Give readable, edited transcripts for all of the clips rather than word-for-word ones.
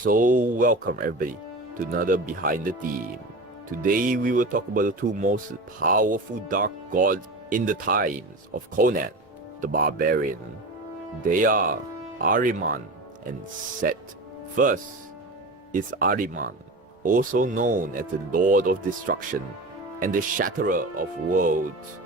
So welcome everybody to another Behind the Theme. Today we will talk about the two most powerful dark gods in the times of Conan the Barbarian. They are Ahriman and Set. First is Ahriman, also known as the Lord of Destruction and the Shatterer of Worlds.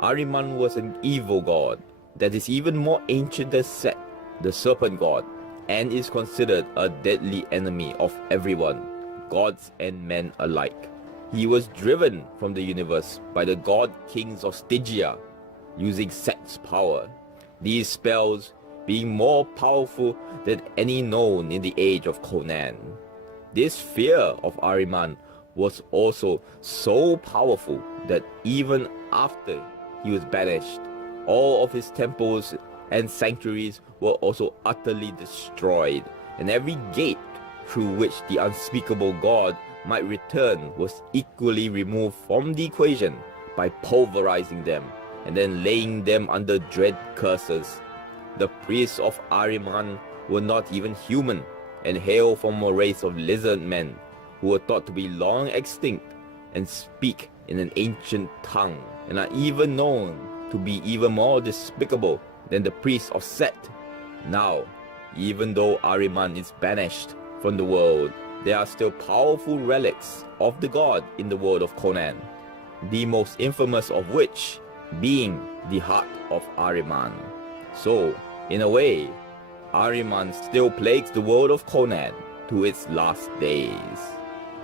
Ahriman was an evil god that is even more ancient than Set, the Serpent god, and is considered a deadly enemy of everyone, gods and men alike. He was driven from the universe by the god kings of Stygia, using Set's power, these spells being more powerful than any known in the age of Conan. This fear of Ahriman was also so powerful that even after he was banished, all of his temples and sanctuaries were also utterly destroyed, and every gate through which the unspeakable god might return was equally removed from the equation by pulverizing them and then laying them under dread curses. The priests of Ahriman were not even human and hail from a race of lizard men who were thought to be long extinct and speak in an ancient tongue, and are even known to be even more despicable than the priests of Set. Now, even though Ahriman is banished from the world, there are still powerful relics of the god in the world of Conan, the most infamous of which being the heart of Ahriman. So, in a way, Ahriman still plagues the world of Conan to its last days.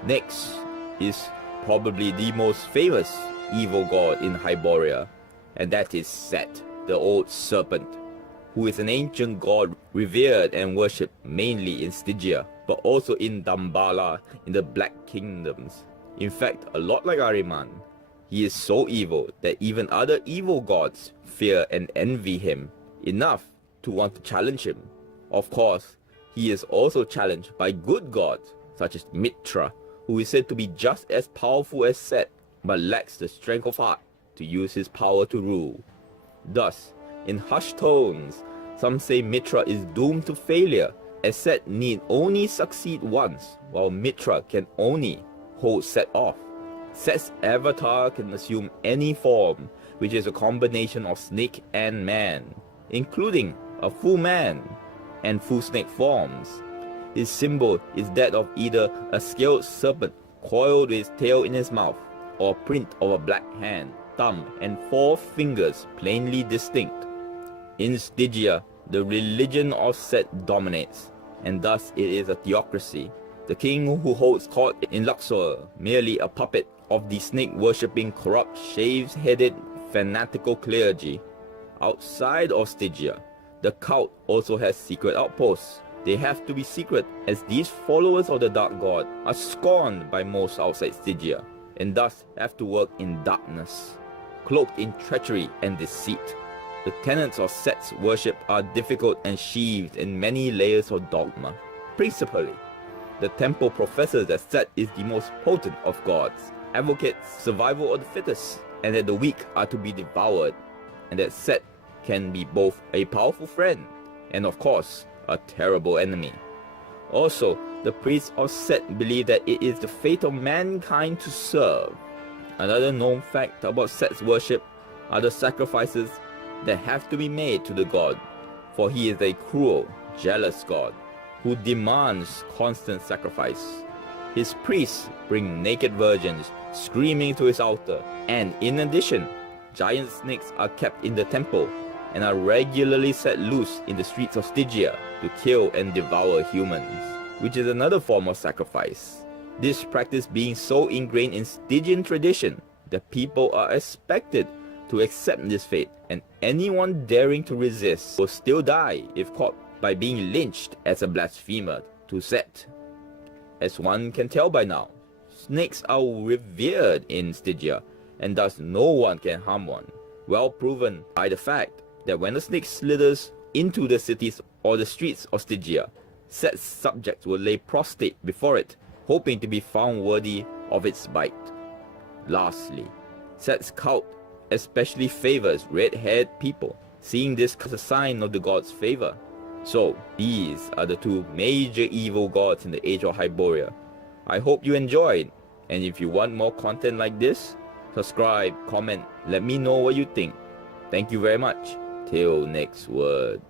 Next is probably the most famous evil god in Hyboria, and that is Set, the Old Serpent, who is an ancient god revered and worshipped mainly in Stygia, but also in Dambala in the Black Kingdoms. In fact, a lot like Ahriman, he is so evil that even other evil gods fear and envy him enough to want to challenge him. Of course, he is also challenged by good gods such as Mitra, who is said to be just as powerful as Set, but lacks the strength of heart to use his power to rule. Thus, in hushed tones, some say Mitra is doomed to failure, as Set need only succeed once, while Mitra can only hold Set off. Set's avatar can assume any form, which is a combination of snake and man, including a full man and full snake forms. His symbol is that of either a scaled serpent coiled with his tail in his mouth, or a print of a black hand, thumb, and 4 fingers plainly distinct. In Stygia, the religion of Set dominates, and thus it is a theocracy. The king who holds court in Luxor, merely a puppet of the snake-worshipping, corrupt, shaves-headed, fanatical clergy. Outside of Stygia, the cult also has secret outposts. They have to be secret, as these followers of the dark god are scorned by most outside Stygia, and thus have to work in darkness, cloaked in treachery and deceit. The tenets of Set's worship are difficult and sheathed in many layers of dogma. Principally, the temple professes that Set is the most potent of gods, advocates survival of the fittest, and that the weak are to be devoured, and that Set can be both a powerful friend and, of course, a terrible enemy. Also, the priests of Set believe that it is the fate of mankind to serve. Another known fact about Set's worship are the sacrifices that have to be made to the god, for he is a cruel, jealous god who demands constant sacrifice. His priests bring naked virgins screaming to his altar, and in addition, giant snakes are kept in the temple and are regularly set loose in the streets of Stygia to kill and devour humans, which is another form of sacrifice. This practice being so ingrained in Stygian tradition that people are expected to accept this fate, and anyone daring to resist will still die if caught by being lynched as a blasphemer to Set. As one can tell by now, snakes are revered in Stygia, and thus no one can harm one, well proven by the fact that when a snake slithers into the cities or the streets of Stygia, Set's subjects will lay prostrate before it, hoping to be found worthy of its bite. Lastly, Set's cult especially favors red-haired people, seeing this as a sign of the god's favor. So, these are the two major evil gods in the Age of Hyboria. I hope you enjoyed, and if you want more content like this, subscribe, comment, let me know what you think. Thank you very much. Till next word.